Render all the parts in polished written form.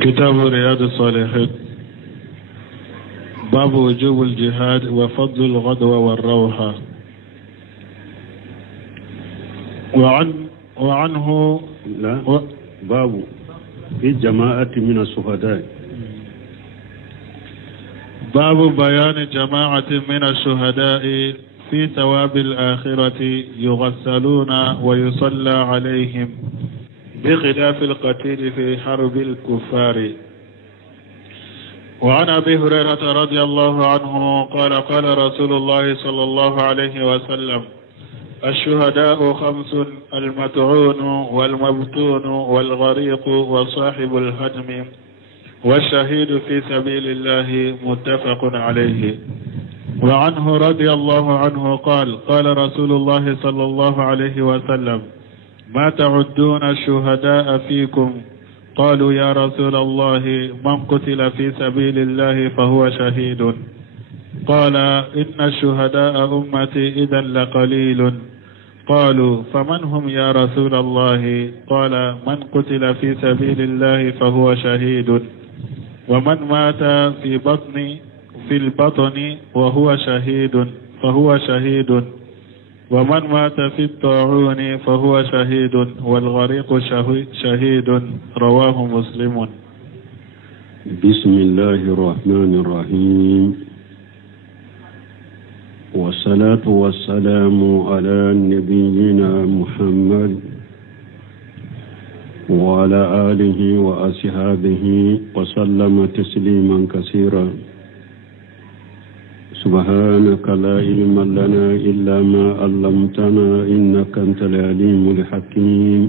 كتاب رياض الصالحين باب وجوب الجهاد وفضل الغدوة والروحة. وعنه باب في جماعة من الشهداء. باب بيان جماعة من الشهداء في ثواب الآخرة يغسلون ويصلى عليهم بخلاف القتيل في حرب الكفار. وعن أبي هريرة رضي الله عنه قال قال رسول الله صلى الله عليه وسلم: الشهداء 5: المطعون والمبتون والغريق وصاحب الهدم والشهيد في سبيل الله، متفق عليه. وعنه رضي الله عنه قال قال رسول الله صلى الله عليه وسلم: ما تعدون الشهداء فيكم؟ قالوا يا رسول الله من قتل في سبيل الله فهو شهيد. قال إن الشهداء أمتي إذا لقليل. قالوا فمن هم يا رسول الله؟ قال من قتل في سبيل الله فهو شهيد، ومن مات في البطن وهو شهيد فهو شهيد، ومن مات في الطاعون فهو شهيد، والغريق شهيد. رواه مسلم. بسم الله الرحمن الرحيم، والصلاة والسلام على نبينا محمد وعلى آله وأصحابه وسلم تسليما كثيرا. سبحانك لا علم لنا إلا ما علمتنا إنك أنت العليم الحكيم.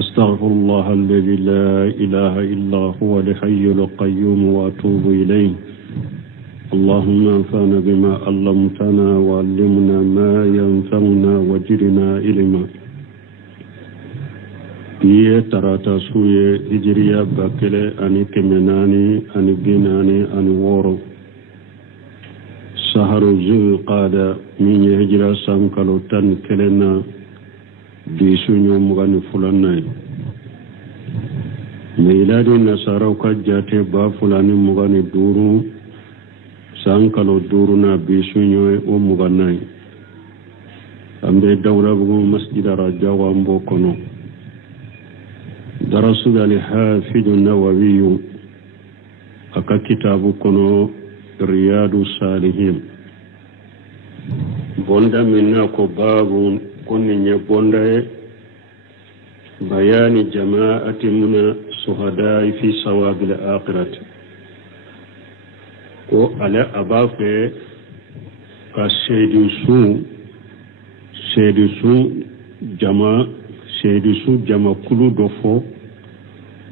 أستغفر الله الذي لا إله إلا هو الحي القيوم وأتوب إليه. اللهم انفعنا بما علمتنا وعلمنا ما ينفعنا وزدنا علما. Iye tarata suye hijriya bakele ani kemenani ani binani ani woro saharu zulqada min hijra sankalo tan kelena di sunyo mugani fulanay meiladi nasara ka jate ba fulani mugani duru sankalo duru na bi sunyo o muganay ambe dawla bu masjid rajawa mbokono. درس الحافظ النووي كتاب كنو رياض الصالحين بوندا منكو باب كن بوندا بيان جماعة من الشهداء في ثواب الآخرة. وعلى أبافه كسيدسو jama kulu dofo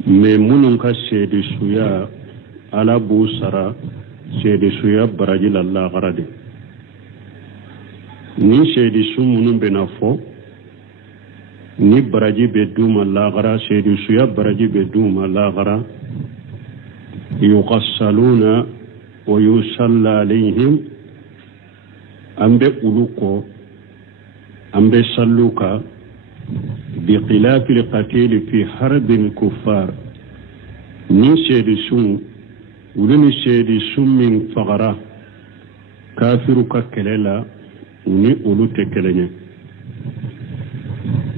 me munun ka seedisuya ala bu sara seedisuya baraji lalla garade ni seedisu munun benafo ni baraji be duma la gara seedisuya baraji be duma la gara yuqassaluna wa yusalla alayhim ambe uluko ambe salluka بخلاف القتيل في حرب الكفار. ني سيدسون ولن سيدسون من فغرة كافر ككللا وني أولو تكلني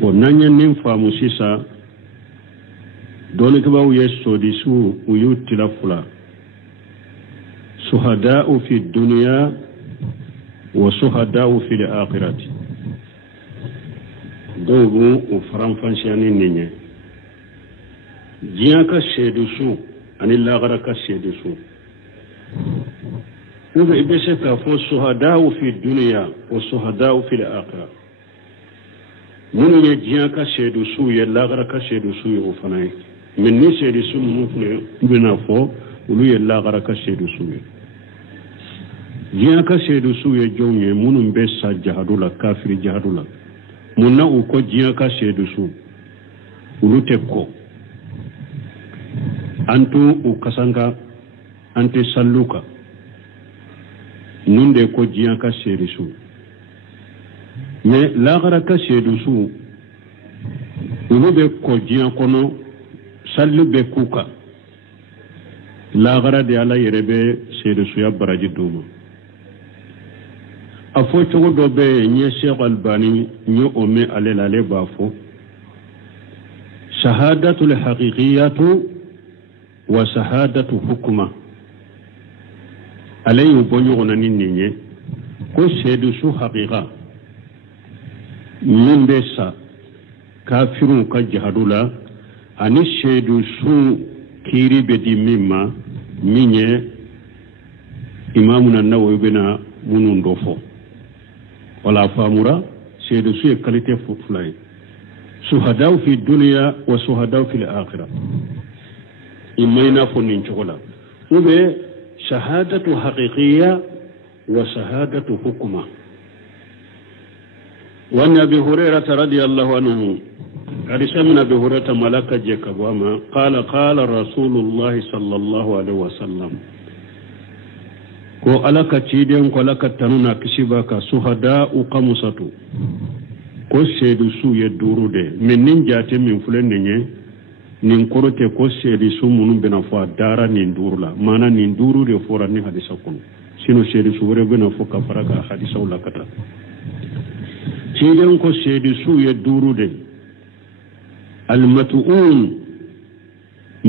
ونانيا ننفع مسيسا دونك باو يسودسو ويوت تلفلا شهداء في الدنيا وشهداء في الآخرة. Dogu o faranfansiani ninye jiya ka shedu su ani lagara ka shedu su uga ibese ka fo suhadau fi dunya wa suhadau fi al-akhirah. Munye jiya ka shedu su ye lagara ka shedu su yo fanai min ni shedu su mufne bina fo ulu ye lagara ka shedu su ye jiya ka shedu su ye jonye munun be sa jahadula kafiri jahadula munna uko jiya ka shedu su ulute ko antu ukasanga ante salluka nunde ko jiya ka shedu su mais lagara ka shedu su ulu be ko jiya kono sallu be kuka lagara de ala yerebe seedu suya baraji duma afo cogo do be nye Sheikh Albani nye ome ale bafo shahadatu al-haqiqiyatu wa shahadatu hukma alayu bonyo onani ninye ko seedu su haqiqa min be sa kafirun ka jihadula ani seedu su kiri be di mimma minye imamuna Nawawi bena munun dofo wala famura seedu su e qualité fulay suhadaw fi dunya wa suhadaw fi al-akhirah imayna fonin chokola ube shahadatu haqiqiyya wa shahadatu hukma wa Abi Hurairah radiyallahu anhu قد سمعنا بهرة ملك جكبوما قال رسول الله صلى الله عليه وسلم ko alaka ciden ko alaka tanuna kishibaka suhada'u qamusatu ko seedu su ye durude min nin jate min fulen nye nin korote ko seedu su munun bena fo dara nin durula mana nin durude fora ni hadisa kun sino seedu su wore bena fo kafara ka hadisa wala kata ciden ko seedu su ye durude المتؤون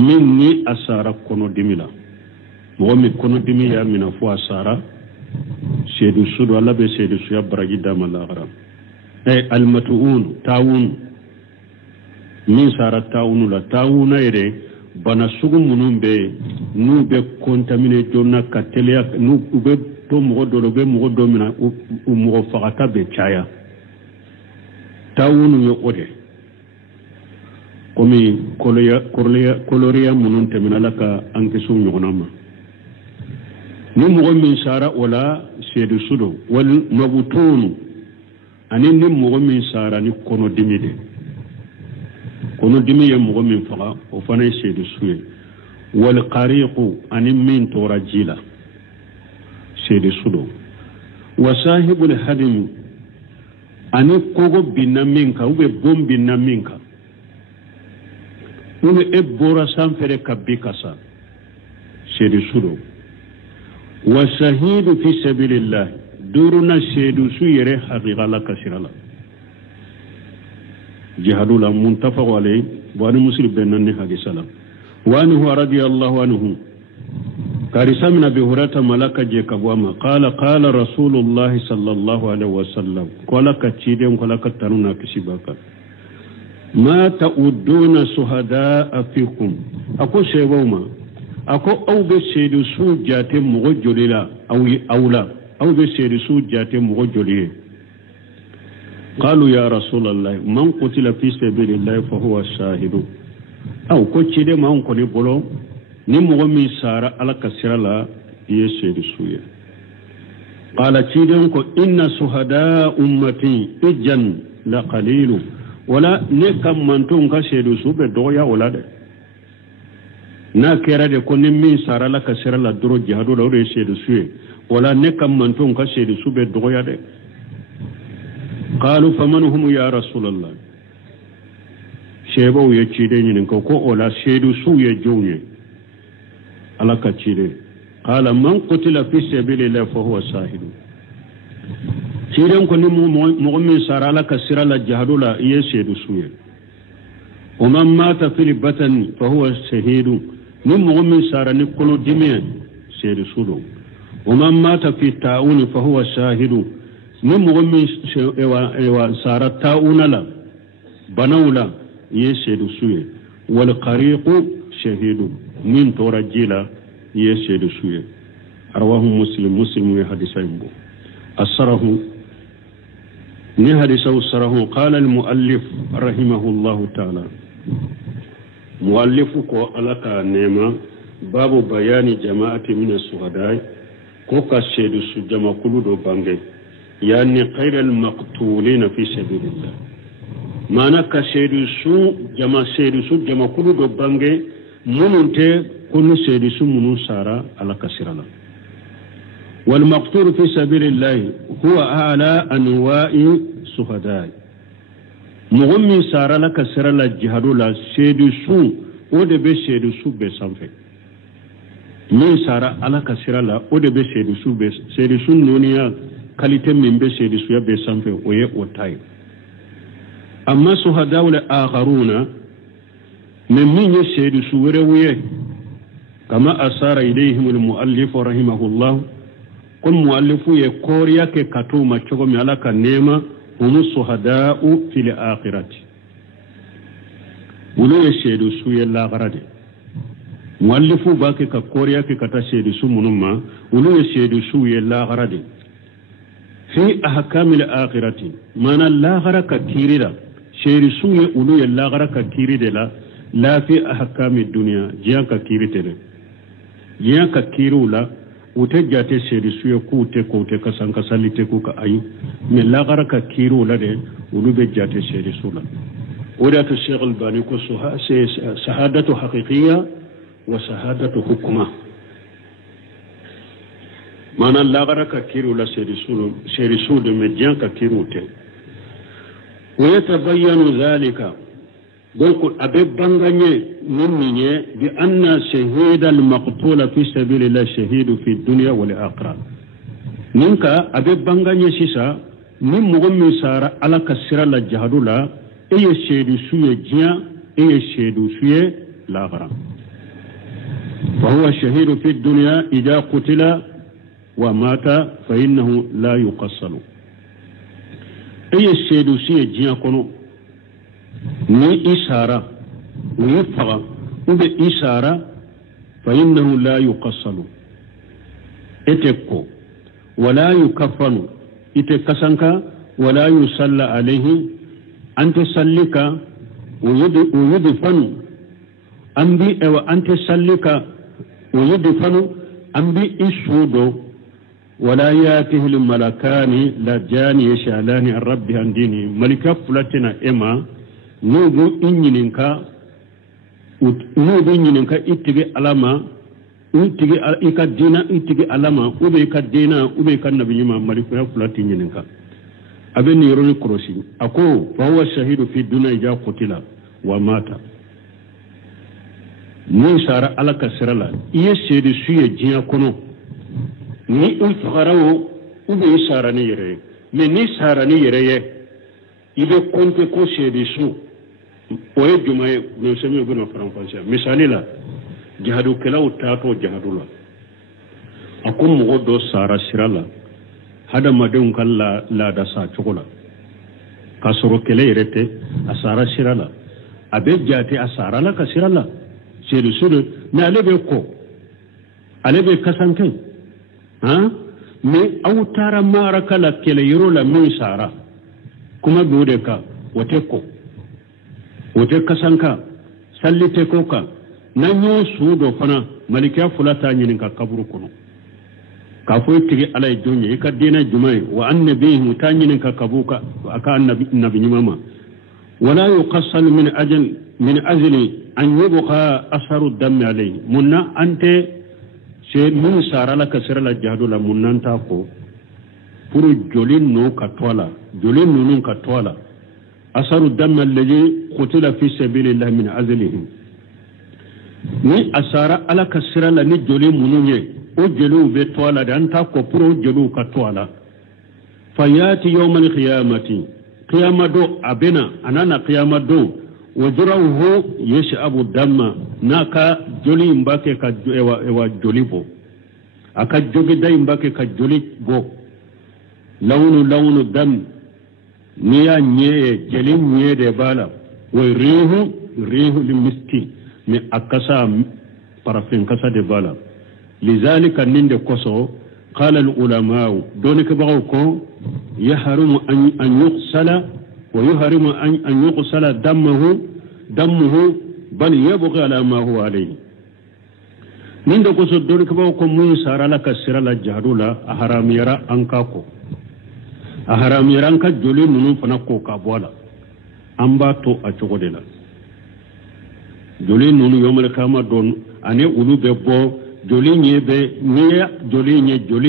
مني أسارة كونو دميلا ومي كونو دميلا من أفوا أسارة سيدو سودو الله بي سيدو سيا براجي دام الله غرام المتؤون تاون من سارة تاون لا تاون ايري بنا سوغو منون بي نو بي كونتاميني جونا كاتليا نو بي تو مغدو بي مغدو منا ومغفغتا بي چايا تاون يو أودي komi koloria munun temina laka anke sum nyonama ni mo min sara wala seedu sudo wal mabutun anin ni mo min sara ni kono dimide kono dimiye mo min faga o fana seedu suye wal qariqu anin min torajila seedu sudo wa sahibul hadim ani kogo binaminka ube bombi naminka nune ebbora sanfere kabikasa seedu sudo wa shahidu fi sabilillah duruna seedu su yere haqiqa la kasirala jihadula muntafaq alayhi wa an muslim benani hadisala wa anhu radiyallahu anhu karisamna bi hurata malaka je kabwama qala rasulullah sallallahu alaihi wasallam qala kachiden qala katanuna kishibaka ما تؤدون شهداء فيكم أكو شيبوما أكو أو بسيد سوجات مغجللا أو بسيد سوجات مغجلية قالوا يا رسول الله من قتل في سبيل الله فهو الشاهد أو كتشيد ما أنكني بلو نمغمي سارة على كسر لا يسيد سوية قال تشيدنكو إن شهداء أمتي إجن لقليل wala ne kam manton ka seedu sube doya wala de na kera de ko min sara la ka sera la doro jihadu la ore seedu suye wala ne kam manton ka seedu sube doya de qalu faman hum ya rasulullah shebo ye chide nyin ko ola seedu suye jonye ala ka chide qala man qutila fi sabilillah fa huwa shahid siren ko ni mo min sara la kasira la jahadula yesedu suye o man mata fil batan fa huwa shahidu ni mo min sara ni kono dimiye sedu sudo o man mata fi ta'un fa huwa shahidu ni mo min ewa sara ta'una la banawla yesedu suye wal qariqu shahidu min torajila yesedu suye arwahu muslim ya hadisaymo asarahu ni hadisahu sarahu qala al muallif rahimahullahu ta'ala muallifu ko alaka nema babu bayani jama'ati min as-suhada ko ka shedu su jama kuludo bange yani khairal maqtulina fi sabilillah mana ka shedu su jama kuludo bange mununte kunu shedu su munun sara alaka sirala والمقتول في سبيل الله هو أعلى أنواع الشهداء مغمي سار لك سر الجهاد لا سيد سو o de be seedu su be sanfɛ min sara ala ka sira la o de be seedu su noniya qualité min be seedu suya be sanfɛ o ye o ta ye amma suhadaul akharuna min min ye seedu su wɛrɛw ye kama asara ilayhim almuallif rahimahullah kun muallifu ye koriya ke katuma cogo mi ala ka nema hum suhada'u fil akhirati wulu ye seedu su ye lagarade muallifu ba ke ka koriya ke kata seedu su munuma wulu ye seedu su ye lagarade fi ahkamil akhirati mana lagara ka kirira seedu su ye wulu ye lagara ka kiride la fi ahkamid dunya jiyan ka kiritele jiyan ka kirula ute jate seedu su ye kute kote kasankasalite ku ka ayi me lagara ka kirula de wulu be jate seedu su la ودات الشيخ الباني كسوها شهادة حقيقية وشهادة حكمة معنى لا غرك كيرو لا سيرسول مجان كيرو تي ويتبين ذلك donc abe banganye nunniye bi anna shahida al maqtula fi sabilillah shahidu fi dunya wal akhirah ninka abe banganye sisa nim mo mi sara ala kasira la jahadula eye sheedu suye jiya eye sheedu suye l'akhira wa huwa shahidu fi dunya idha qutila wa mata fa innahu la yuqassalu eye sheedu suye jiya kono ni isara ni faga ube isara fa innahu la yuqassalu etekko wala yukaffanu ite kasanka wala yusalla alayhi ante sallika ويدفن أمبي أو أنت سلك ويدفن أمبي إسودو ولا ياته الملكان لجان يشالان الرب عن ديني ملكا فلتنا إما نوبو إنينكا إتغي ألاما إتغي إكا دينا إتغي ألاما أبيكا دينا أبيكا نبي ملكا فلتنا abin yironi krosi ako fa huwa shahidu fi dunya ja qutila wa mata ni sara ala kasrala iye shedi suye jiya kono ni ulfaqarawo ube sara ni yere me ni sara ni yere ye ibe konte ko shedi su oye jumaye no semi gono français misali la jihadu kala utato jihadula akum mo do sara sirala hada madun kala la da sa chokola kasoro kele irete asara sirala abe jate asara la kasirala sedu sudu me alebe ko alebe kasante ha me awtara mara kala kele yiro la min sara kuma bude ka wote ko wote kasanka sallite ko ka nanyo sudo fana malika fulata nyin ka kaburu kono kafo tigi alay jonye ka dina jumay wa annabihi mutanyin ka kabuka aka annabi nyumama wala yuqassal min ajli an yubqa asaru dam alayhi munna ante se min sara la kasira la jahdu la munnanta ko pour jolin no ka tola jolin no ka tola asaru dam alladhi qutila fi sabilillah min ajlihi ni asara ala kasira la ni jolin mununye o jelu be tola dan ta ko pro jelu ka tola fayati yawm al qiyamado abena anana qiyamado wajrahu yashabu damma naka joli mbake ka ewa joli bo aka jogi dai mbake ka joli bo lawnu dam niya nye jeli nye de bala wa rihu limiski mi akasa parafin kasa de bala لذلك نند كسو قال العلماء دونك بغوكو يحرم أن يغسل ويحرم أن يغسل دمه بل يبقى على ما هو عليه نند كسو دونك بغوكو موسى لك السر الجهدولا أحرام يرى أنكاكو أحرام يرى أنكا جولي منو فنكو كابوالا أمباتو أچوكودلا جولي نونو يوم القيامة دون أني أولو بيبو joli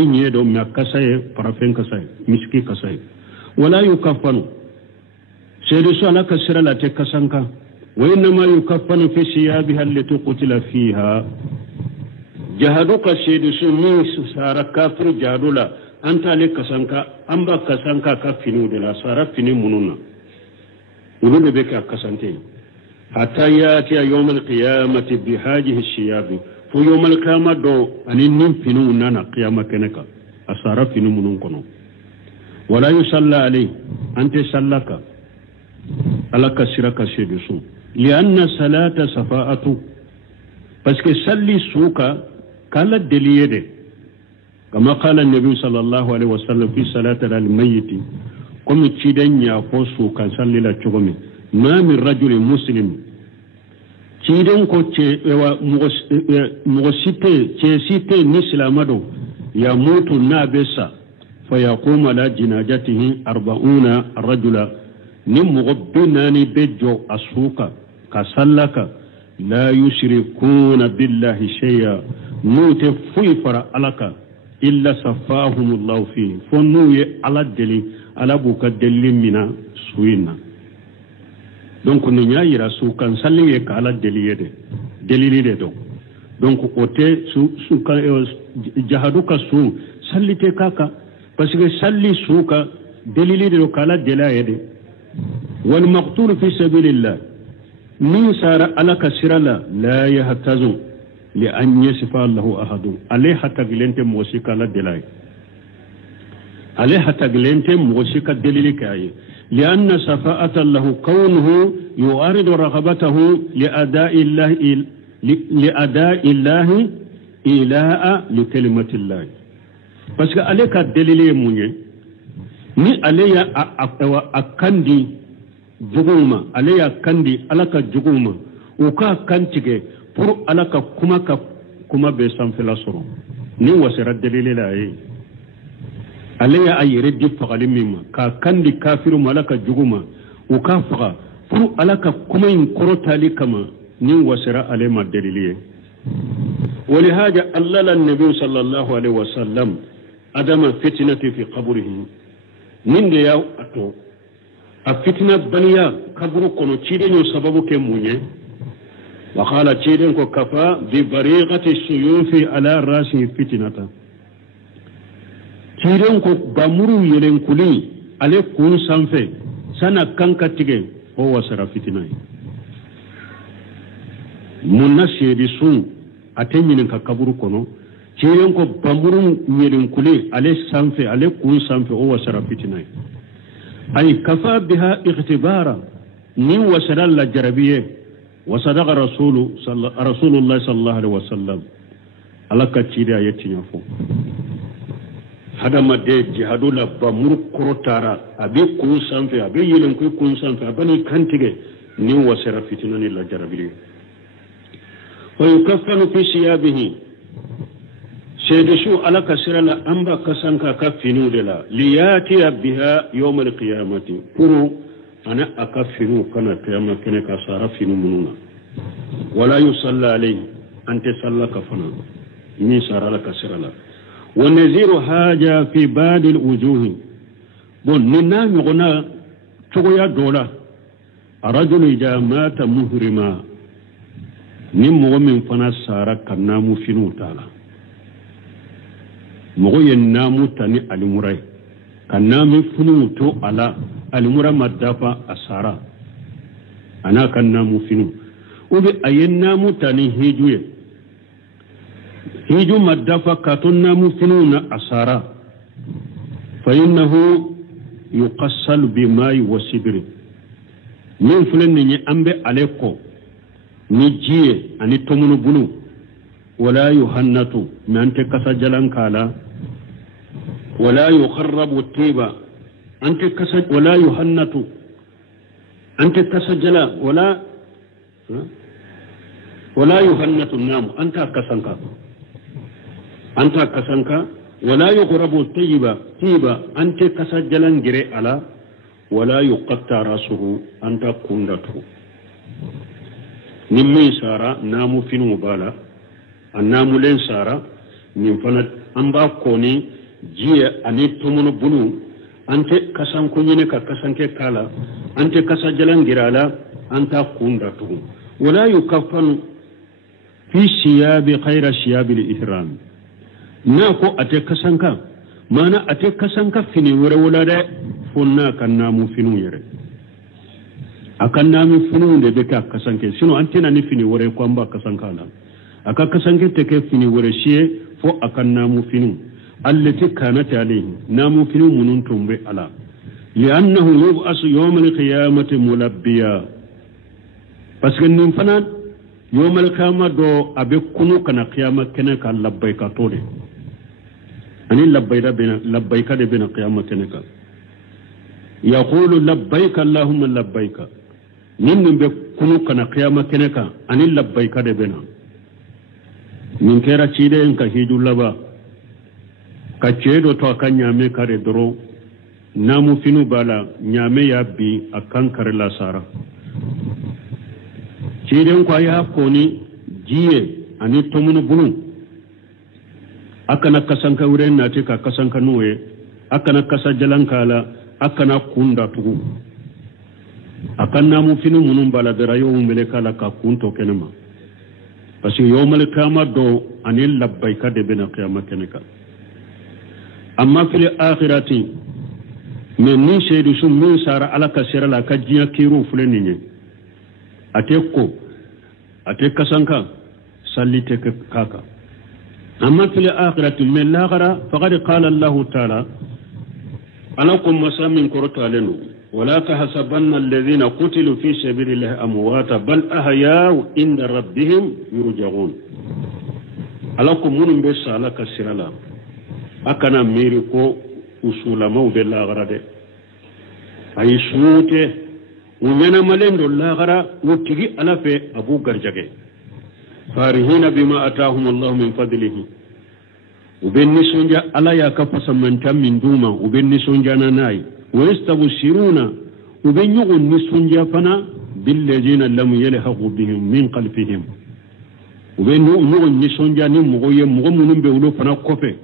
nye do makasaye parafin kasaye miski kasaye wala yukaffanu sedu so ala kasira la te kasanka وإنما يكفن في ثيابها التي قتل فيها جهدك شيد سمي سارة كافر جهدولا أنت لك كسانكا أمبا كسانكا كفنو دلا سارة فيني منونا ولو بك كسانتين حتى يأتي يوم القيامة بهذه الثياب في يوم القيامة دو أني نمفنو نانا قيامة كنكا أسارة فيني منون كنو ولا يصلى عليه أنت سلك على كسرك شيد سو لأن صلاة صفاءة باسكو صلي سوكا قال الدليل كما قال النبي صلى الله عليه وسلم في صلاة الميت قم تشيدن يا فوسو كان صلي لا تشومي ما من رجل مسلم تشيدن كو مغسيتي تشيسيتي نسلامدو يموت نابسا فيقوم على جنازته 40 رجلا نمغبناني بجو أسوكا كسلك لا يشركون بالله شيئا موت فيفر عليك إلا صفاهم الله فيه فنوي على الدليل على بوك الدليل من سوينا donc ni ñayira su kan salli ka ala delili de do donc ote su kan jahadu ka su salli te kaka parce que salli su ka delili de kala delayede wal maqtul fi sabilillah min sara ala kasirala la yahtazu li an yasfa lahu ahad alayha taglente musika la delay alayha taglente musika delili kay لأن صفاءة له كونه يعارض رغبته لأداء الله إلاء لكلمة الله parce que عليك الدليل مونيه ni عليا أكندي جغوما عليا كندي عليك جغوما وكا كنتيجي pour عليك كما بسام في الأسرة ni وسر الدليل لا alaya ay reddi fagali mimma ka kandi kafiru malaka juguma o ka faga pour alaka kuma in korotali kama ni wasira alema daliliye ولهذا ألل النبي صلى الله عليه وسلم عدم فتنة في قبره من لياو أتو الفتنة بنيا قبر كنو تشيدين سبب كمونيه وقال تشيدين كفى ببريغة السيوف على رأسه فتنة tiren ko bamuru yelen kuli ale kun sanfe sana kanka tige o wasara fitina munna shedi sun atenyin ka kaburu kono tiren ko bamuru yelen kuli ale sanfe ale kun sanfe o wasara fitina ay kafa biha ightibara ni wasara la jarabiye wasadaqa rasulullah sallallahu alaihi wasallam alaka tida yetinya fo hadama de jihadu la bamur korotara abi kun sanfe abi yelen ko kun sanfe abani kantige ni wasara fitinani la jarabili wa yukaffanu fi siyabihi sayyidishu ala kasira la amba kasanka kafinu de la liyati biha yawm alqiyamati puru ana akafinu kana qiyamah kene kasara finu mununa wala yusalla alayhi ante sallaka fana ni sara la kasira la ونزير حاجة في بعض الوجوه بون ننا نغنا تغيا دولا رجل إذا مات مهرما نمو من فنا سارة كنامو فينو تالا مغي النامو تاني المراي كنامو فينو تو على المرا مدافع أسارة أنا كنامو فينو وبي أي النامو تاني هيجوية هيجو مدافع كاتونا مفنون أسارا فإنه يقصل بماء وسدر من فلن أمبي عليكو نجيه أني تمنو بلو ولا يهنتو من أنت كسجلان كالا ولا يخرب الطيبة أنت كسج ولا يهنتو أنت كسجلا ولا يهنتو النام أنت كسنكا أنت كسنكا ولا يغرب طيبة أنت كسجلا جري على ولا يقطع رأسه أنت كندته نمي سارة نامو في نوبالا النامو لين سارة نمفنت أمبا كوني جي أني تمون بلو أنت كسنكو ينك كسنك كالا أنت كسجلا جري على anta kunda tugu wala yukaffanu fi siyabi khayra siyabi al-ihram na ko ate kasanka mana ate kasanka fini wore wala de fonna kanna mu finu yere akanna mi finu de be ka kasanke sino antena ni fini wore ko amba kasanka la aka kasanke te ke fini wore shiye fo akanna mu finu allati kanat alayhi namu finu munun tumbe ala لأنه يبعث يوم القيامة ملبيا parce que nin fana yomal kama do abe kunu kana qiyama kene ka labbayka tode ani labbayka de bena qiyama kene ka yaqulu labbayka allahumma labbayka nin be kunu kana qiyama kene ka ani labbayka de bena min kera cide en ka hiju laba ka cedo to akanya me kare doro namu finu bala nyame ya bi akan kare la sara ciden kwa ya koni jiye ani tomunu bunu akana kasanka wuren na te ka kasanka noye akana kasa jalankala akana kunda tugu akan namu finu munun bala dara yo mele kala ka kunto kenema parce que yawmal qiyamah do ani labbayka de bena qiyamah keneka amma fil akhirati men ni shaidu sun min sara alaka sirala ka jiya kiru fulani ne ate kasanka sallite kaka amma fil akhirati min laghara faqad qala Allah ta'ala alakum masamin qurtalenu ولا تحسبن الذين قتلوا في سبيل الله أمواتا بل أحياء عند ربهم يرجعون alakum munum be sala ka sirala akana miri ko usula mau be lagara de ay suute wona malendo lagara wotigi ala fe abu garjage farihina bima atahum Allah min fadlihi ubenni sonja ala ya ka fasamanta min duma ubenni sonja nanai wa yastabshiruna ubenni onni sonja fana billadina lam yalhaqu bihim min qalbihim ubenni onni sonja ni mogoye mogo munum be ulo fana kofe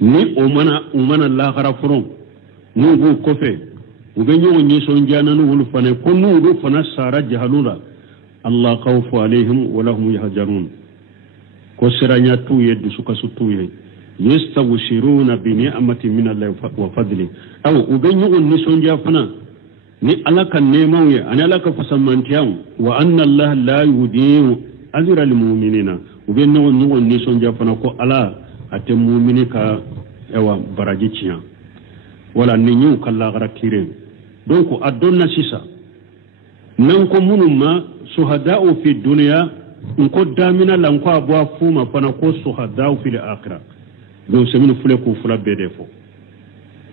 ni umana lagara furon nugu kofe ubenni onni sonja nanu wulu fana konu ulo fana sara jahalula Allah khawfu alaihim wa lahum yahzanun ko siranya tuye du suka su tuye yastawshiruna bi ni'mati min Allah wa fadli aw ubenni onni sonja fana ni alaka nemawe ani alaka fasamantiyan wa anna Allah la yudiyu ajra lil mu'minina ubenni onni sonja fana ko ala ate mu'mini ka ewa baraji ciya wala ni nyu kala gara kire donc adonna sisa nan ko munuma suhada'u fi dunya nko damina lanko abwa fuma fana ko suhada'u fil akhirah do seminu fule ko fula bedefo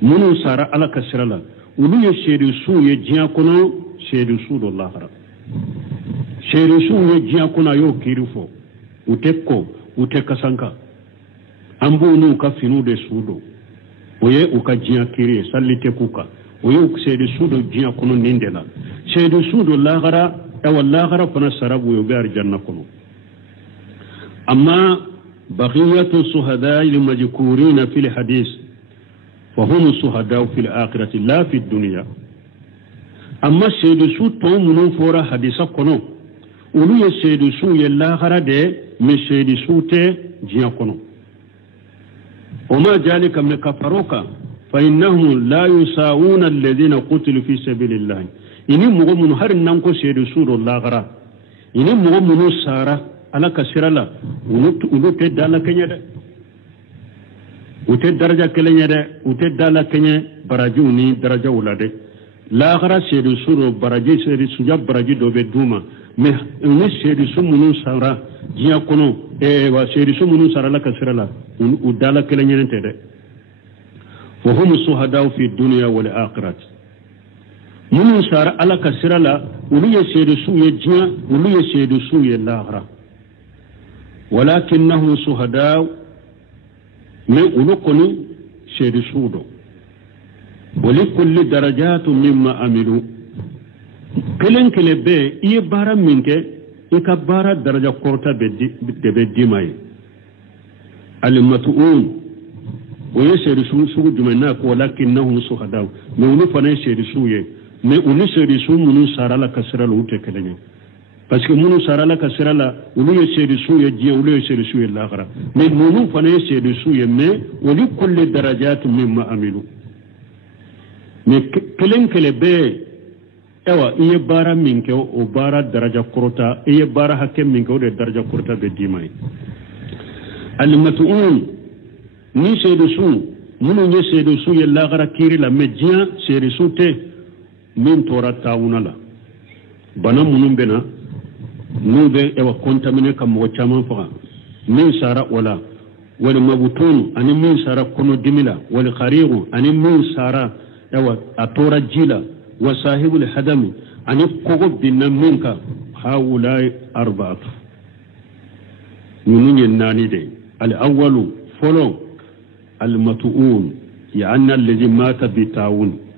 munu sara ala kasrala ulu ye shedu su ye jiya kono shedu su do lahara shedu su ye jiya kono yo kirifo utekko utekasanka ambu nu ka finu de sudo oye ukajiya kiri sallite kuka oye shedu su do jiya kono nindela shedu su do lahara والله ربنا سربوا يبار جنة كنو أما بقية الشهداء المذكورين في الحديث فهم الشهداء في الآخرة لا في الدنيا أما الشهد سو توم منو فورا حديثة كنو ولو يشهد سو يلاخرة دي من شهد سو تي جيا كنو وما ذلك من كفروك فإنهم لا يساوون الذين قتلوا في سبيل الله ini mogo mun har nan ko seedu suro lagara ini mogo mun sara ala kasirala ulu te dala kenya de ute daraja kelenya de ute dala kenya baraju ni daraja ulade lagara seedu suro baraji seedu suja baraji dobe duma me ni seedu sumun sara jiya kono wa seedu sumun sara la kasirala u dala kelenya te de fa hum suhada fi dunya wal akhirah mun sara ala kasirala ulu ye seedu su ye jiya ulu ye seedu su ye lahara walakinnahu suhada me ulu koni seedu sudo wali kulli darajatu mimma amilu kelen kele be iye bara minke ika bara daraja korta be dimay al mat'un wa yasir su dumena ko walakinnahu suhada me ulu fana seedu su ye mais ulu seedi su munu sarala kasirala ute kelenya parce que munu sarala kasirala ulu ye seedi su ye diya ulu ye seedi su ye lakhara mais munu fana ye seedi su ye mais wali kulli darajat mimma amilu mais kele be ewa iye bara minke o bara daraja korota iye bara hakke minke o de daraja korota be dimay al mat'un ni seedi su munu ye seedi su ye lakhara kiri la mais diya seedi su te min tora tawuna la bana munun bena nu be ewa contaminer kam mo chama fa min sara wala wal mabutun ani min sara kono dimila wal khariru ani min sara ewa atora jila wa sahibul hadami ani kogo binna minka haulai arba'atu munun nani de al awwalu folo al mat'un yani alladhi mata bi tawun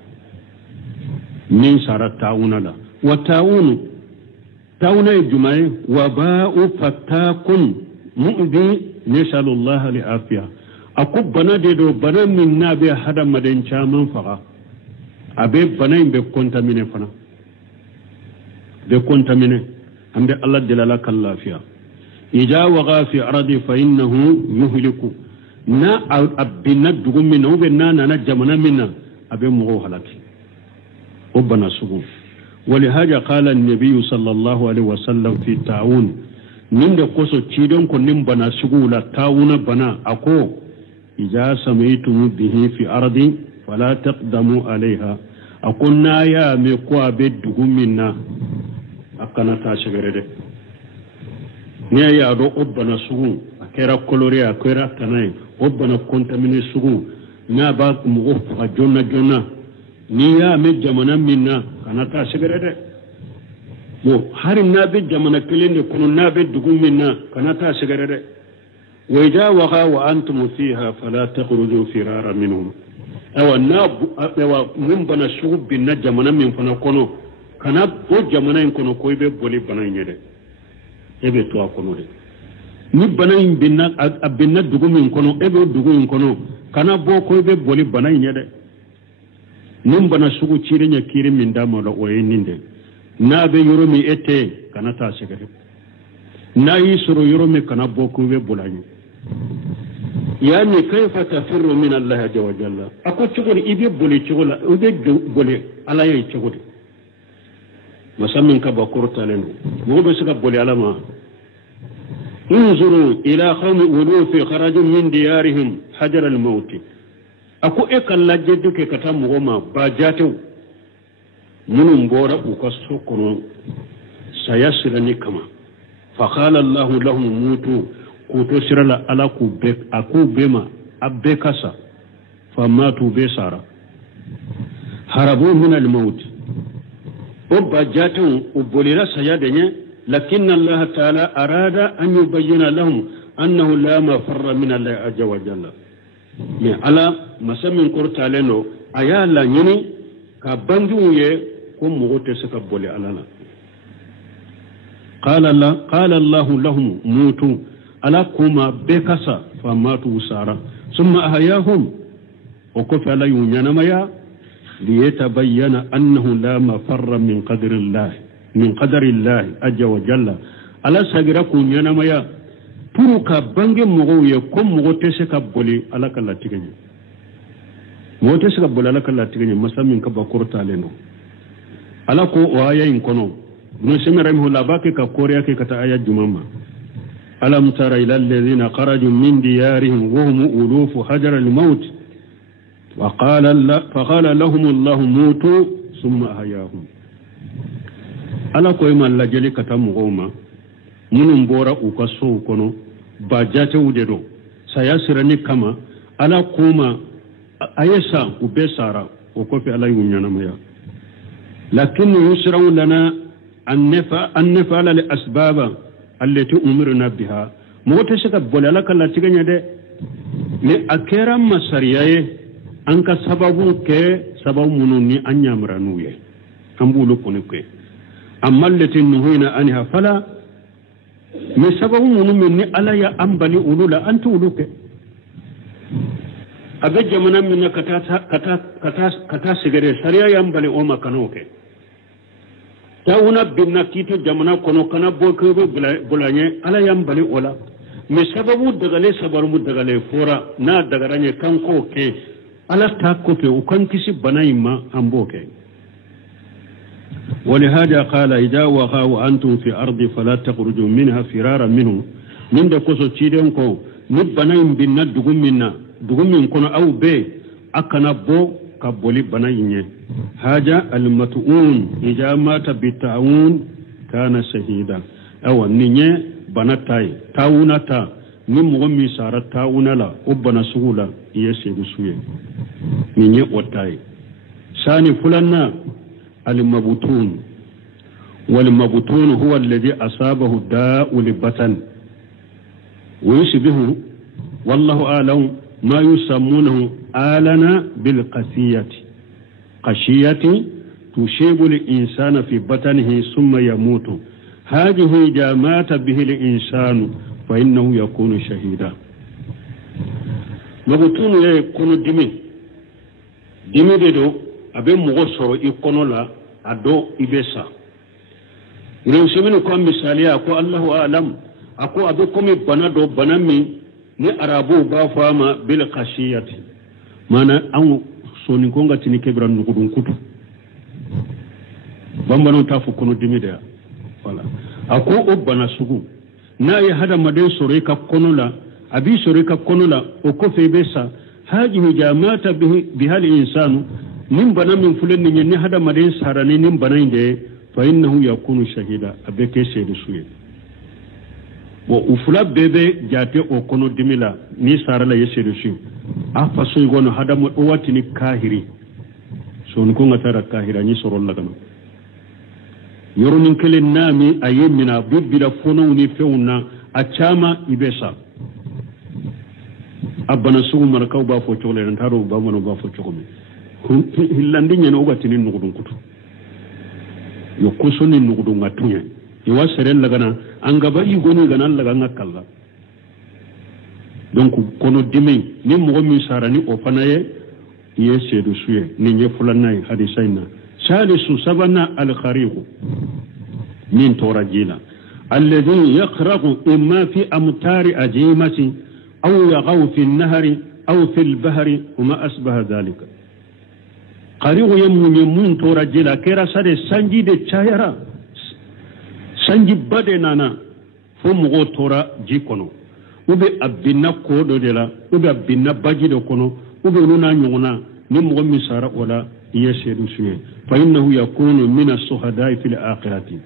min sara tawuna la wa tawunu tawuna jumaye wa ba'u fattakun mu'di nasallallahu li afiya akubana de do bana min nabi hada maden chaman faga abe bana be contaminer fana be contaminer ambe allah dilala kallafiya ija waga fi ardi fa innahu yuhliku na abinna dugum min no be na jamana minna abe mo halaki ربنا سبحانه ولهذا قال النبي صلى الله عليه وسلم في التعاون من قصو تشيدون كن بنا سغولا تعاون بنا اكو اذا سميتم به في ارض فلا تقدموا عليها اكنا يا ميكوا بدغم منا akana ta shigare ne ya do obbana sugu akera kolori akera tanai obbana contamine sugu na ba mu fa jonna ni ya me jamana minna kana ta shigare de mo harin na be jamana kilinde kuno na be dugu minna kana ta shigare de wa ja wa antum fiha fala takhruju firara minhum awa na awa mun bana shugu binna jamana min fana kono kana o jamana in kono ko be boli bana nyede ebe to akono de ni bana in binna abinna dugu min kono ebe dugu in kono kana bo ko be boli bana nyede nin bana sugu cirenya kiri min dama da oye ninde na be yoro mi ete kana ta sigare na yi suru yoro mi kana boku be bulani yani kayfa tafirru min Allah azza wa jalla ako cigo ibe bole cigo la ibe bole ala yayi cigo de masamin ka bakurta lenu mo be suka bole alama انظروا الى قوم ولوط خرجوا من ديارهم حجر الموت ako e kala jeddu ke kata mo ma ba jatew munum bora bu ko sokono sayasirani kama fa qala allah lahum mutu ko to sirala ala ku be aku bema abbe kasa fa matu be sara harabu min al maut o ba jatew o bolira sayadenya lakin allah ta'ala arada an yubayyana lahum annahu la mafarra min allah azza wa jalla mais ala masamin kortaleno ayala nyini ka banduye ko mogote saka bole alana qala allah lahum mutu ala kuma bekasa famatu sara thumma ahyahum wa kafa la yunyana maya liyatabayyana annahu la mafarra min qadri allah azza wa jalla ala sagira kunyana maya pour ka bange mogo ye ko mogo tese ka boli ala kala tiganye mogo tese ka boli ala kala tiganye masamin ka bakorta leno ala ko o aya in kono no semere mo labake ka korea ke kata aya jumama alam tara ila alladhina kharaju min diyarihim wa hum ulufu hajar al-maut wa qala lahum allah mutu thumma ahyahum ala ko ma la jeli kata mogo ma munun bora uka so kono ba jate wude do saya sirani kama ala kuma ayesa ubesara o ko fi ala yunyana maya lakin yusra'u lana an nafa'ala li asbaba allati umirna biha mo ta shaka bolala kala tiganya de ne akera masariyaye an ka sababu ke sababu munun ni anyamra nuye ambulu kone ke amma allati nuhina anha fala me sababu munu men ni ala ya ambali ulula antu uluke abe jamana minna kata sigare sariya yambale o makanoke tawuna binna kito jamana kono kana boke bulanye ala yambale ola me sababu dagale sabaru dagale fora na dagaranye kanko ke ala takko ke ukankisi banayima amboke ولهذا قال إذا وقع وأنتم في أرض فلا تخرجوا منها فرارا منه من دكوسو تشيدنكو نبنايم بنا دغم من كنا أو بي أكنا بو كبولي بنايم هذا المتؤون إذا مات بالتعاون كان شهيدا أو نيني بناتاي تاوناتا نمغمي سارة تاونا لا أبنا سهولا يسيد سوية نيني وطاي ثاني فلنا المبتون والمبتون هو الذي أصابه الداء للبطن ويشبه والله أعلم ما يسمونه آلنا بالقسية قشية تشيب الإنسان في بطنه ثم يموت هذه إذا مات به الإنسان فإنه يكون شهيدا مبتون يكون دمي دو abe mogo soro ikono la ado ibesa ina usemeni kwa misali ako Allahu a'lam ako abe komi bana do banami ni arabu ba fama bil khashiyati mana an soni konga tini kebra nugudun kutu bambano tafu kono dimida wala ako o bana sugu na ya hada maden soro ka kono la abi soro ka kono la o ko fe besa haji jamata bihal insanu nin bana min fulen ni ne hada maden sarani nin bana inde fa innahu yakunu shahida abeke shedu suye wo ufula bebe jate o kono dimila ni sarala yeshedu suye afa so gono hada mo watini kahiri so ko ngatara kahira ni sorol lagano yoro nin kele nami ayemina bibbida fono ni fewna achama ibesa abana sugu marakaw ba fo chole nan taro ba mono ba fo chokome hillandi nyene ogatini nugudun kutu yo kusoni nugudun ngatunya iwa serel lagana angaba igoni gana laga ngakalla donc kono dimi ni mo mi sarani o fanaye yesedu suye ni nye fulanay hadisaina salisu sabana al khariqu min torajila alladhi yaqraqu imma fi amtari ajimati aw yaghaw fi an-nahri aw fi al-bahri wama asbaha dhalika qari'u yamun torajila kera sade sanji de chayara sanji bade nana fo mo tora jikono ube abinna kodo de la ube abinna baji de kono ube nuna nyona ni mo mi sara wala yeshedu suye fa innahu yakunu min as-suhada'i fil akhirati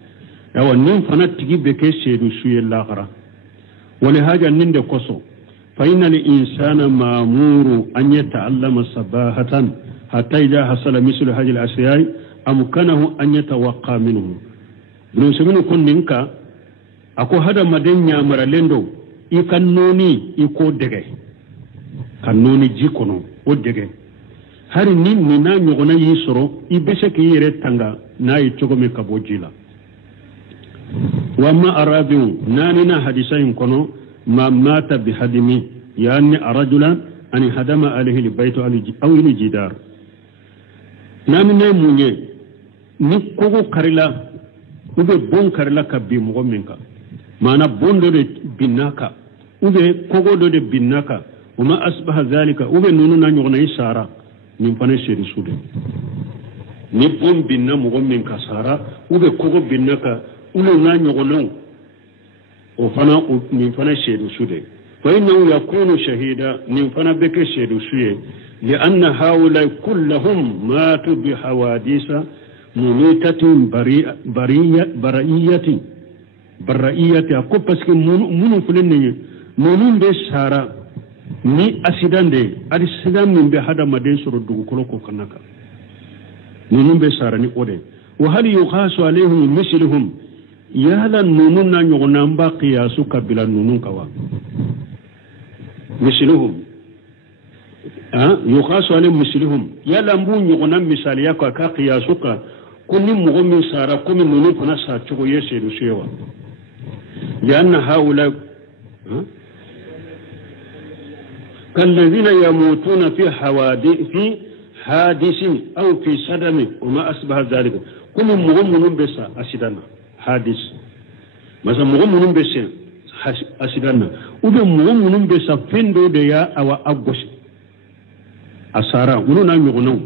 yawa nin fana tigi be ke shedu suye l'akhira wala haja ninde koso fa innal insana ma'muru an yata'allama sabahatan hatta idha hasala mislu hadhihi al-asya'i amkanahu an yatawaqqa minhu no semino konninka ako hada maden nyamara lendo i kannoni i ko dege kannoni jikono o dege hari ni na nyogona yi soro i bese ki yere tanga na yi chogome kabojila wa ma arabiu nani na hadisain kono ma mata bi hadimi yani arajulan an hadama alayhi albayt aw aljidar nani ne munye ni kogo karila ube bon karila kabbi mo minka mana bondo de binaka ube kogo do de binaka wama asbaha zalika ube nunu na nyogna isara min fane sheri sude ni bon binna mo minka sara ube kogo binaka ule na nyogna o fana min fane sheri sude fa innahu yakunu shahida min fana beke sheri suye لأن هؤلاء كلهم ماتوا بحوادث مميتة برائية أكو بسك منو فلنني منو بسارة ni accident min be hada maden soro dugu koloko kanaka nunun be sarani ode wa hal yuqasu alaihim misluhum yala nunun na nyogona mba qiyasu kabila nunun kawa misluhum yuqasu alaihim misluhum yala mbu nyogona misali yako ka qiyasu ka kunni mugo min sara kumi nunun fana sa chugo yese du shewa lianna haula كالذين يموتون في حادث أو في صدم وما أشبه ذلك كم مغمون بس أسدنا حادث مثلا مغمون بس أسدنا وده مغمون بس فندو ديا أو أبوش أسارا ولنا يغنون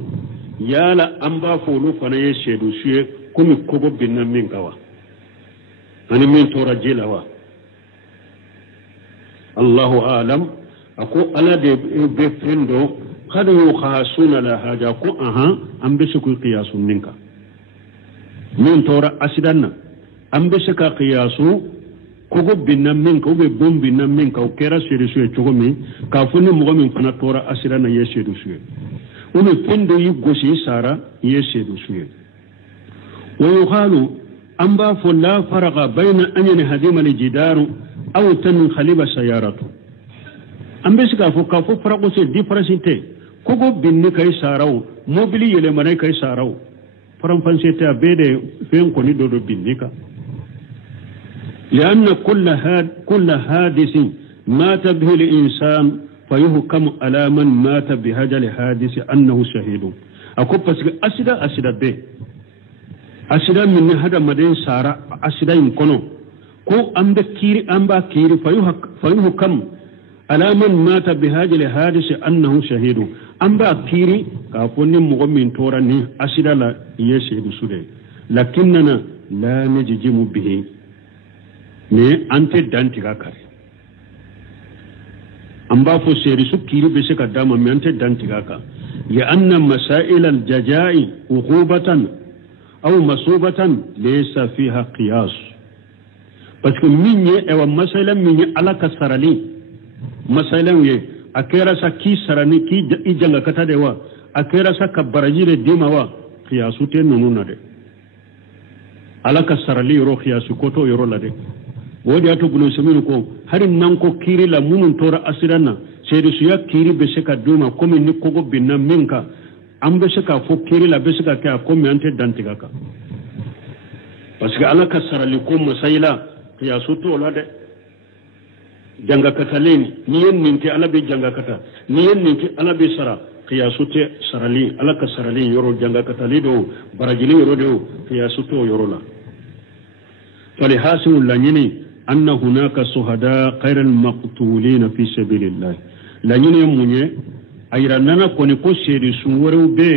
يالا أمبا فولو فانا يشهدو شيء كم كوبو بنا من كوا أنا من تورا جيلا الله أعلم أكو ألا دي بفندو قد يخاصون لها جاكو أم بسكو قياس منك من تورا أسدنا أم بسكا قياسو كوكو بنا منك وببون بنا منك وكيرا سيرسوه چوغمي كافوني مغمين فانا تورا أسدنا يسيرسوه ومن فندو يبغسي سارا يسيرسوه ويقال أنبا فلا فرق بين أن ينهدم الجدار أو تنخلب سيارته أم بسكا فو فرقو سي ديفرنسيتي كوكو بني كاي ساراو موبيلي يلي ماناي كاي ساراو فرنفانسيتي بيدي فين كوني دودو بنيكا لأن كل حادث مات به الإنسان فيحكم على من مات بهذا الحادث أنه شهيد أكو بسكا أسدا بي أسدا من هذا مدين سارا أسدا يمكنو كو أمبا كيري فيحكم على من مات بهذا الحادث أنه شهيد أمبا كيري كافوني مغمين توراني أسدا لا يشهد سوري لكننا لا نجزم به ne ante dantiga kare amba fo seri su kiri be se ka dama me ante dantiga ka ya anna masail al jazai uqubatan aw masubatan laysa fiha qiyas parce que minye e wa masala minye ala ka sarali masala ye akera sa ki sarani ki ijanga kata de wa akera sa ka barajire dima wa qiyasu te nonuna de ala ka sarali ro qiyasu koto yoro la de wodi ato bulo semino ko harin nan ko kiri la munun tora asirana sedi suya kiri be se ka duma komi ni kogo binna minka ambe se ka fo kiri la be se ka ka komi ante dantiga ka parce que ala ka sarali ko musayla ya suto la de janga kataleni ni yen ninki ala be janga kata ni yen ninki ala be sara qiyasute sarali ala ka sarali yoro janga katali do barajili yoro do qiyasuto yoro la فلحاصل لنيني أن هناك شهداء غير المقتولين في سبيل الله لنيني مني أيراننا كوني كو سيري سورو بي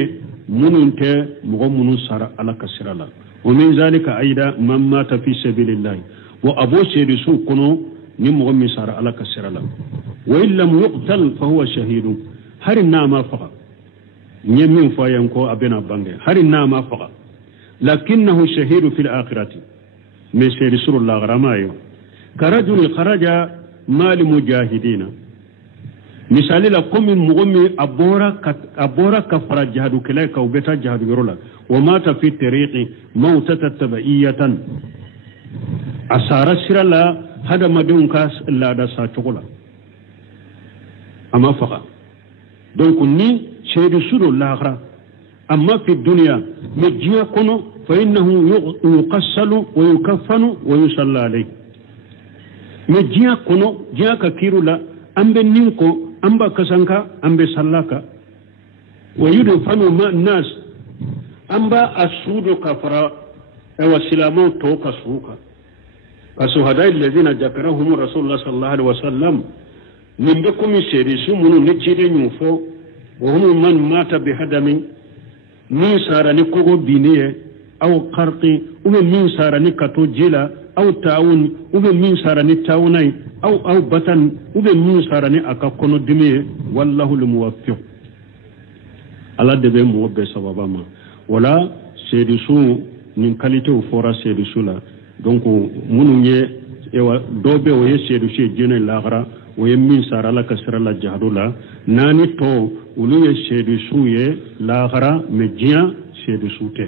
منونت مغمون سارة على كسر الله ومن ذلك أيضا من مات في سبيل الله وأبو سيري سو كنو نمغمون سارة على كسر الله وإن لم يقتل فهو شهيد هرنا ما فقط نيمين فاينكو أبنا بانجي هرنا ما فقط لكنه شهيد في الآخرة مثل رسول الله غرامايو كرجل خرج مال مجاهدين مثال لكم مغمي أبورا كفر جهد كلاك وبتا جهد يرولا ومات في الطريق موتة تبعية أسار سر الله هذا مدون كاس الله دسا تقولا أما فقا دونك ني سيد رسول الله غرام أما في الدنيا مجيا كنو فإنه يقسل ويكفن ويصلى عليه مجيا كنو جاء كثير لا أمب نينكو أمب كسانكا أمب سلاكا ويدفن مع الناس أمب أسود كفرا وسلامو توك سوكا كشهداء الذين ذكرهم رسول الله صلى الله عليه وسلم من بكم سيرسو منو نتشيري نوفو وهم من مات بهدم من سارني كوغو بينيه أو قرطي ومن سارني كتو جيلا أو تاون ومن سارني تاوناي أو بطن ومن سارني أكاكونو دمي والله الموفق على دبي موبي سباباما ولا سيدسو من كاليتو فورا سيدسو لا دونك منو نيه ewa dobe o yesedu she jene lagra o yemmin sara la kasra la jahdula nani to ulu yesedu suye lagra mejia sedu sute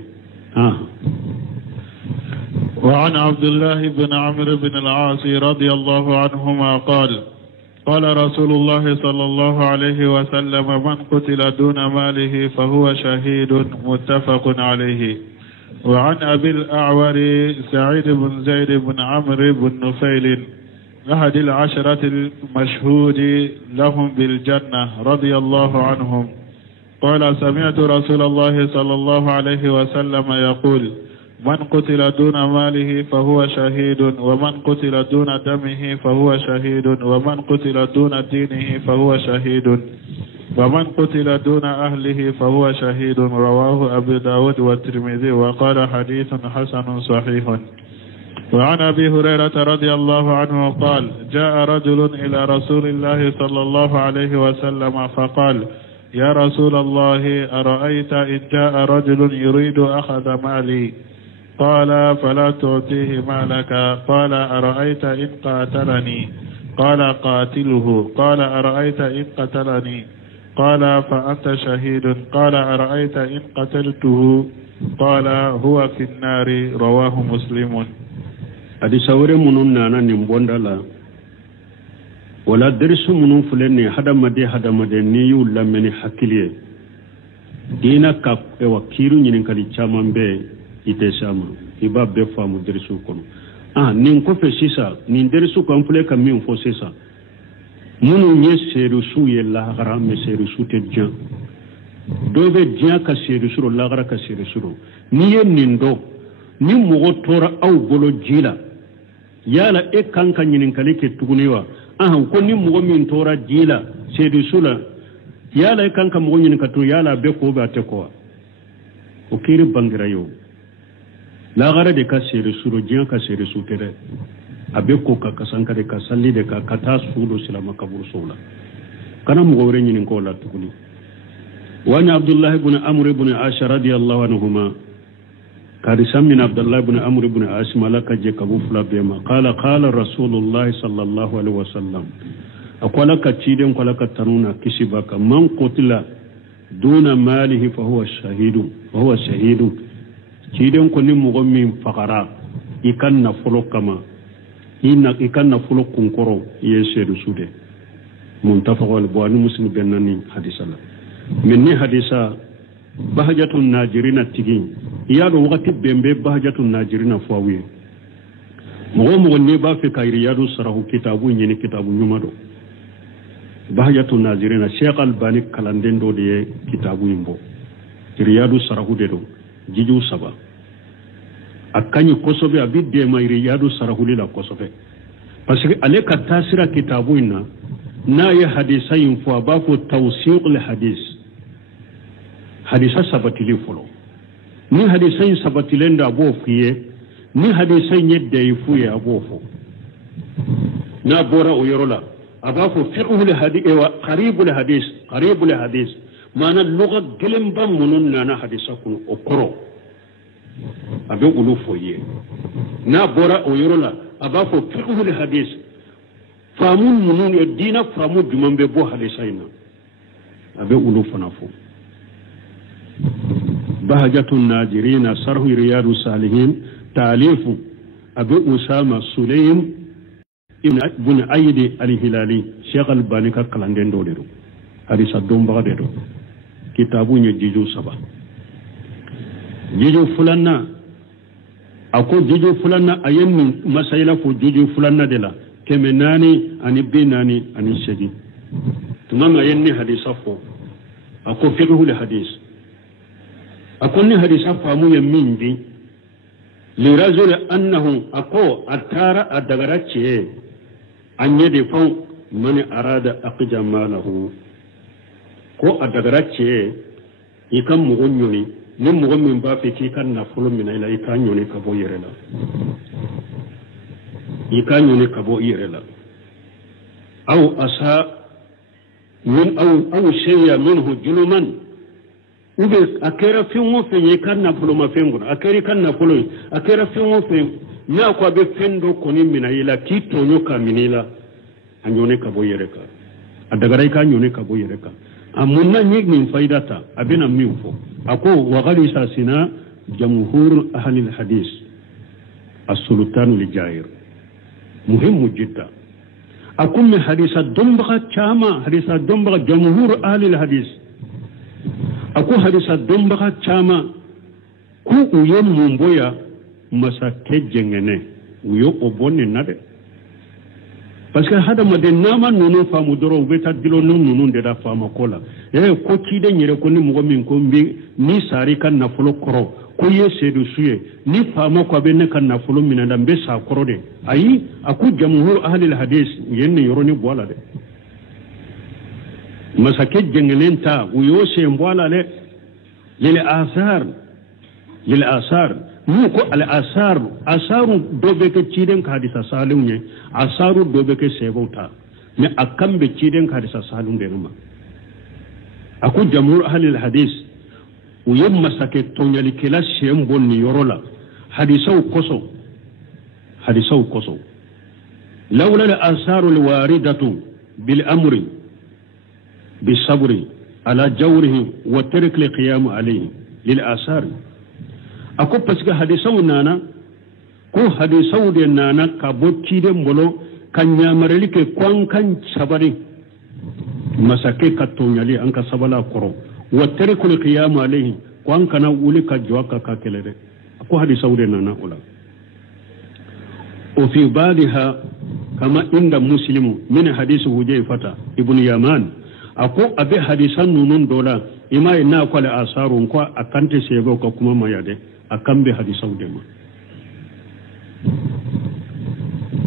وعن عبد الله بن عمرو بن العاص رضي الله عنهما قال قال رسول الله صلى الله عليه وسلم من قتل دون ماله فهو شهيد متفق عليه. وعن أبي الأعور سعيد بن زيد بن عمرو بن نفيل أحد العشرة المشهود لهم بالجنة رضي الله عنهم قال سمعت رسول الله صلى الله عليه وسلم يقول من قتل دون ماله فهو شهيد ومن قتل دون دمه فهو شهيد ومن قتل دون دينه فهو شهيد ومن قتل دون أهله فهو شهيد رواه أبو داود والترمذي وقال حديث حسن صحيح. وعن أبي هريرة رضي الله عنه قال جاء رجل إلى رسول الله صلى الله عليه وسلم فقال يا رسول الله أرأيت إن جاء رجل يريد أخذ مالي قال فلا تعطيه مالك قال أرأيت إن قاتلني قال قاتله قال أرأيت إن قتلني قال فأنت شهيد قال أرأيت إن قتلته قال هو في النار رواه مسلم. adi sawre munun nana nin bondala wala derisu munun fuleni hadamade ni yu lameni hakiliye dina ka e wakiru nyinin kali chaman be ite sama iba be famu derisu kono nin ko fe sisa nin derisu ko amfule kam min fo sisa munun nye seru su ye la haram me seru su te jan dobe jan ka seru su la gara ka seru su ni ye nindo ni mogo tora aw bolo jila yala e kanka nyinin kali ke tuguniwa ko ni mogo min tora jila sedu sula yala e kanka mogo nyinin ka to yala be ko ba te ko o kiri bangira yo la gara de ka sedu suro jian ka sedu su tere abe ko ka kasanka de ka salli de ka kata sudo silama kabur sola kana mogo re nyinin ko la tuguni wanya abdullah ibn amr ibn asha radiyallahu anhuma كارسام من عبد الله بن عمرو بن عاص ملك جكبو فلا بما قال رسول الله صلى الله عليه وسلم أقول لك تشيدم قال لك تنونا كسبك من قتل دون ماله فهو شهيد تشيدم كن مغمم فقرا يكن نفلو كما يكن نفلو كنكرو يسير سوده منتفق والبواني مسلم بناني حديث الله مني حديثا بهجة الناجرين التجين iyado wakati bembe bahjatun najirina fawiye mo ne ba fe kayriyadu sarahu kitabu nyini kitabu nyumado bahjatun najirina Sheikh Albani kalandendo de kitabu yimbo riyadu sarahu de do jiju saba akanyi kosobe abide ma riyadu sarahu lila kosobe parce que ale ka tasira kitabu ina na ya hadisa info ba ko tawsiq al hadisa sabatili folo ni hadisai sabatilenda abofuye ni hadisai yedda yifuye abofo na bora uyorola abafo fiqhul hadith wa qaribul hadith mana lugha gelim bam munun na hadisa kun okoro abe ulufoye na bora uyorola abafo fiqhul hadith famun munun dina famu dumambe bo hadisaina abe ulufonafo بهجة الناجرين صرح رياض الصالحين تأليف أبو أسامة سليم ابن أيد الهلالي شيخ الباني كالندين دوليرو حديث الدوم بغديرو كتابو نجيجو سبا جيجو فلانا أكو جيجو فلانا أيام مسائل فو جيجو فلانا دلا كمناني أني بيناني أني شجي تمام أيني حديث فو أكو فقه الحديث أكون هرسا فامو يميني لرجل أنه أكو أتارا أدغراتي أن يدفع من أراد أقجى ماله كو أدغراتي يكام مغنيوني نم مغنين بافي كي كان نفل من إلا يكان يوني كبو يرلا يكان يوني كبو يرلا أو أسا من أو شيء منه جنوما ube akera finwo fenye kan na fulo mafengo akeri kan na fulo akera finwo fen na kwa be fendo koni mina ila kito nyoka minila anyone kabo yereka adagarai ka anyone kabo yereka amunna nyigni faidata abina miufo ako wagali sasina jamhur ahli alhadith as-sultan lijair muhimu jidda akum hadisa domba chama hadisa domba jamhur ahli alhadith ako hadisa domba chama ku uyo mumboya masa kejengene uyo obone nade parce que hada maden nama nunu famu doro beta dilo nunu de da fama kola ko kide nyere ko ni mo min ko mbi ni sari kan na fulo koro ko ye sedu suye ni fama ko be ne kan na fulo minanda mbe sa koro de ayi aku jamhur ahli al hadith yenne yoroni bola de masake jengelenta uyo se mbwala le lil asar mu ko al asar asaru dobe ke ciden ka hadisa salun ne asaru dobe ke sebauta ne akambe ciden ka hadisa salun de ma aku jamhur ahli al hadith uyo masake tonyali kila shem bonni yorola hadisau koso lawla al asaru al waridatu bil amri بالصبر على جوره وترك القيام عليه للآثار أكو بسك حديثو نانا كو حديثو دي نانا كابوتشي دي مولو كان يامرلك كوان كان صبري مساكي كتونيالي أنك صبلا كرو وترك القيام عليه كوان كان ولي كجواكا كاكلي أكو حديثو دي نانا أولا وفي بعدها كما عند مسلم من حديث حذيفة ابن يمان ako abe hadisan nunun dola ima ina kwale asarun kwa akante sego ko kuma mayade akambe hadisau de ma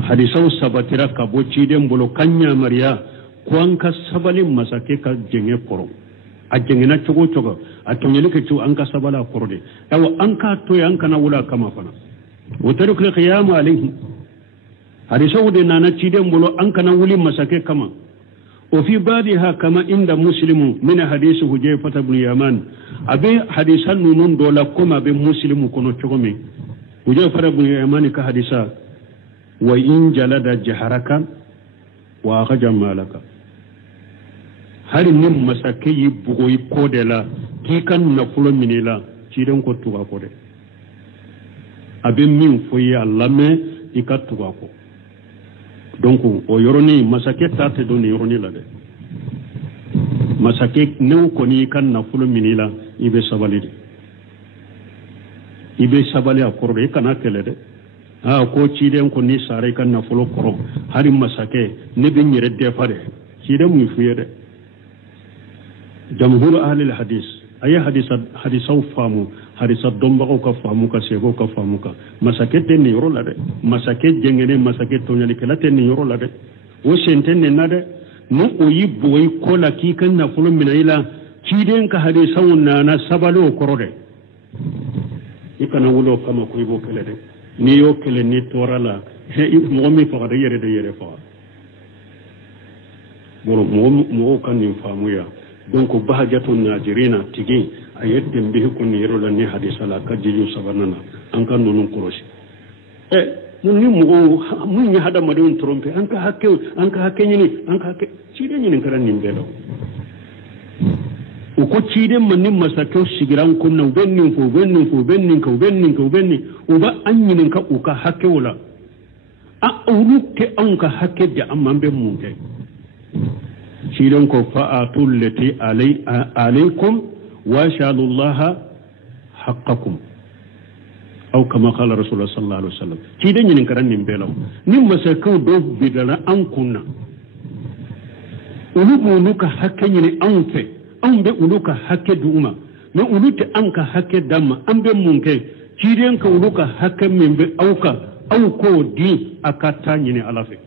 hadisau sabatira ka boci den bolo kanya mariya kwan ka sabalin masake ka jenge koro a jenge na chogo a tonyeli ke chu an ka sabala koro de yawa an ka to yan kana wula kama fana wutaruk li qiyam alayhi hadisau de nana ci den bolo an kana wuli masake kama وفي بعدها كما عند مسلم من حديث حذيفة بن يمان أبي حديثا نون دولا كما بمسلم كنو تشومي حذيفة بن يمان كحديثا وإن جلد جهرك وأخرج مالك هل نم مسكي بغوي كودلا كي كان نفل منيلا تيرن كو توغا كودي أبي من فوي الله مي يكتوغا كو donc o yoroni masake tate don yoroni la de masake new koni kan na fulo minila ibe sabali akorde kana kele de ko ciden ko ni sare kan na fulo koro hari masake ne be nyere de fare ciden mu fuye de jamhur ahli al hadith ay hadisau famu hadisa domba ko famu ka sego ka famu ka masake ten ni yoro la de masake jengene masake tonyali kala ten ni yoro la de o senten ne na de no o yibbo way ko la ki kan na fulo minayla ciden ka hadisau na sabalo korode ikana wulo kama ko yibo kele de ni yo kele ni torala he mo mi fa de yere fa mo kan ni famu ya donc bahajatun najirina tigi ayette mbihi kun yero la ni hadisa la kajiju sabanana an kan nonu korosi mun ni mun ni hada madun trompe an ka hakke ni an ka hakke cide ni karan ni belo o ko cide man ni masako sigiran kunna bennin o ba an ni ka o ka hakke wala a uluke an ka hakke da amma be mun kai ko fa'atul lati alaykum wa sha'alullaha haqqakum aw kama qala rasulullah sallallahu alaihi wasallam ciiden nin karan nin belaw nin masaka do bidala an kunna ulubu nuka hakke ni anfe an be uluka hakke duma na ulute an ka hakke damma an be munke ciiden ka uluka hakke min be auka aw ko di akata ni alafe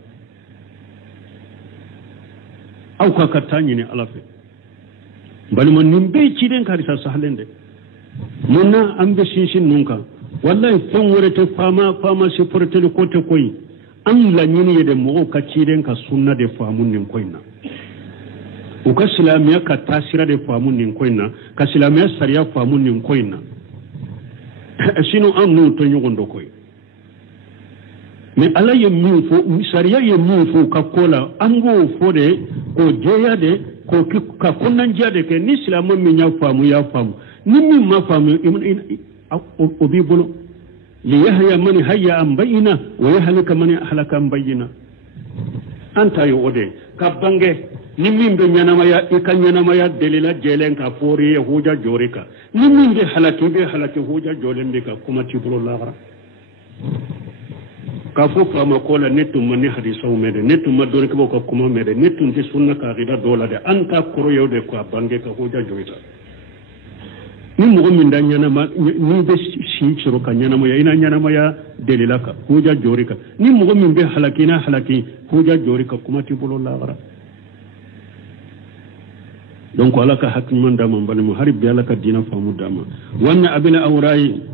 aw ka katani ni alafe bali man nimbe ci den ka risa sahlende munna ambe shin nunka wallahi fon worete fama si porte ko te koy an la nyini yede mo ka ci den ka sunna de famun nin koyna o ka islamiya ka tasira de famun nin koyna ka islamiya sariya famun nin koyna sino an no to nyugondo koy mais ala ye min fo sariya ye min fo ka kola ango fo de ko jeya de ko ka kunnan jade ke ni islamu min ya famu ni min ma famu o bi bolo li yahya man hayya an bayina wa yahlika man ahlaka an bayina anta yo ode ka bange ni min be nyanama ya delila jelen ka fori ya hoja jorika ni min be halaki hoja jolen be ka kuma tibro la kafu fama kola netum mani hadisa umede netum madore ko ko kuma mede netum te sunna ka gida dola de anta koro yode ko bange ka hoja joita ni mo min dan nyana ma ni be shi chiro ka nyana mo ya ina nyana ma ya delilaka hoja jorika ni mo min be halakina halaki hoja jorika kuma ti bolo la gara donc ala ka hakman dama bane mo harib yalla ka dina famu dama wanna abila awrai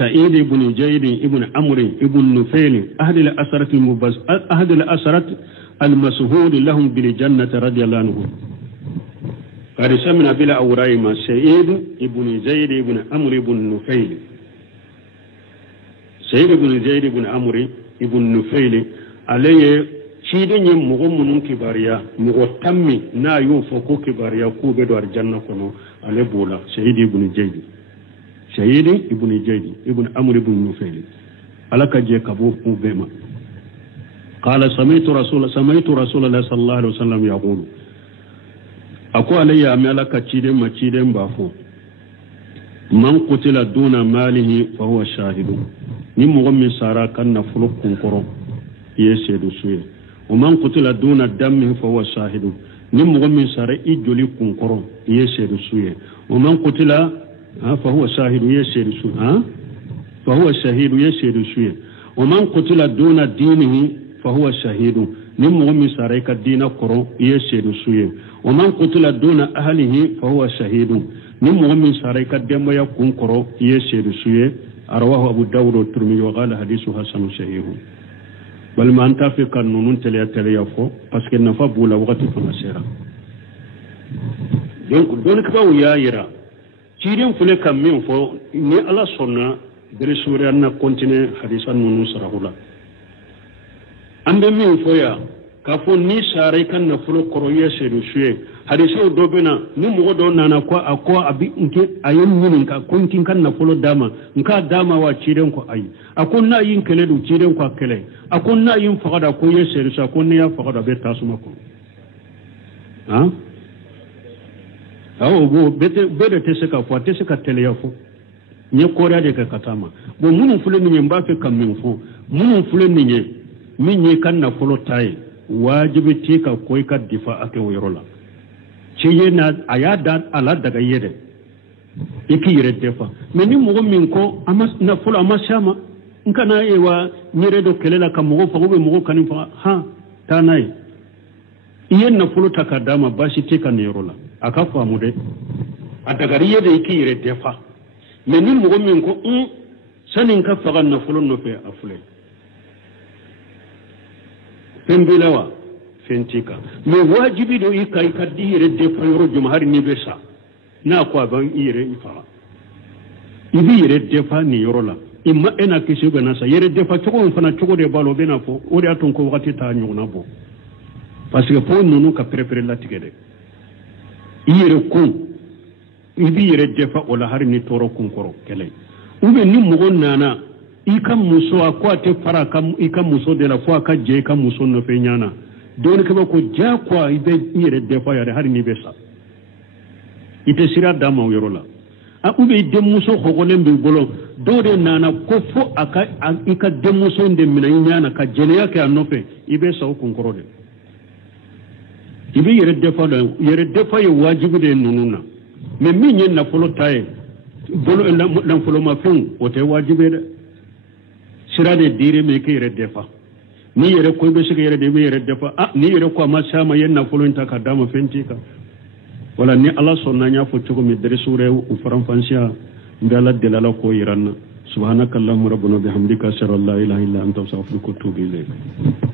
سعيد بن جيد ابن عمرو ابن نفيل أهل الأسرة المسهود لهم بالجنة رضي الله عنهم قد سمنا بلا أورايما سعيد ابن زيد ابن عمرو ابن نفيل سعيد بن زيد ابن عمرو ابن نفيل عليه شيدن يمغم كباريا مغتمي نا يوفو كباريا كو بدو الجنة كنو عليه بولا سعيد ابن زيد شهيد ابن جيد ابن عمرو بن نفيل على كجي كبو بما قال سمعت رسول الله صلى الله عليه وسلم يقول اكو علي املا كتشيدن ما تشيدن بافو من قتل دون ماله فهو شاهد ni mo mi sara kan na fulo kun koro yese do suye o man qutila duna dammi fa huwa shahid ni mo mi sara ijoli kun koro yese do suye o man qutila فهو شاهد يشهد سوء فهو شهيد يشهد سوء ومن قتل دون دينه فهو شهيد نمغمي ساريك الدين قرو يشهد سوء ومن قتل دون أهله فهو شهيد نمغمي ساريك الدين يكون قرو يشهد سوء أرواه أبو داود والترمذي وقال حديث حسن صحيح بل ما أنت في قانون تليا فو باسكو نفا بولا وقت فنسيرا donc باو يا يرا cirin fule kam min fo ni ala sonna bere sura na continue hadisan nunu sarahula ambe min fo ya ka fo ni sare kan na fulo koroye sedu suye hadisa do bena ni mo do nana ko akwa abi nke ayen nin ka kuntin kan na fulo dama nka dama wa cirin ko ayi akon na yin kele du cirin ko kele akon na yin fagada ko yesedu sa kon ne ya fagada be tasuma ko ha awo bo bede teseka fo teseka teleyafo nye kora de ka katama bo munun fule ni mba fe kam min fo munun fule ni nye min nye kan na folo tai wajibi tika koy ka difa ake wayrola ci yena ayada ala daga yede iki yere defa mais ni mo min ko amas na folo amashama nkana ewa nyere do kelela kam mo fa go mo kanin fa ha tanai iyen na folo takadama bashi tika ne yorola aka famu de a dagari yadda yake yire defa mais ni mugo min ko sanin ka fagan na fulon no fe afule pembilawa fentika mais wajibi do ikai ka di yire defa yoro juma har ni besa na ko ban yire ifa ibi yire defa ni yoro la imma ena kishi bana sa yire defa choko fana choko de balo bena fo ori aton ko wakati ta nyuna bo parce que pour nous ka préparer la tigede yere kun ibi yere defa wala har ni toro kun koro kele ube ni mugo nana ika muso akwa te fara kam ika muso de la fois ka je ka muso no fe nyana don ke ko ja kwa ibe yere defa yare har ni besa ite sira dama yorola a ube de muso khogolem bi bolo do de nana ko fo aka ika de muso de mina nyana ka jene yake anofe ibe sa kun koro de ibi yere defa ye wajibu de nununa mais min yen na folo taye bolo lan folo ma fun o te wajibe de sira de dire me ke yere defa ni yere ko be shiga yere de be yere defa ni yere ko ma sama yen na folo ta ka dama fenti ka wala ni Allah sonna nya fo tugo mi dere sure u faram fansia ndala delala ko yiranna subhanakallahumma rabbuna bihamdika ashhadu an la ilaha illa anta astaghfiruka wa atubu ilayk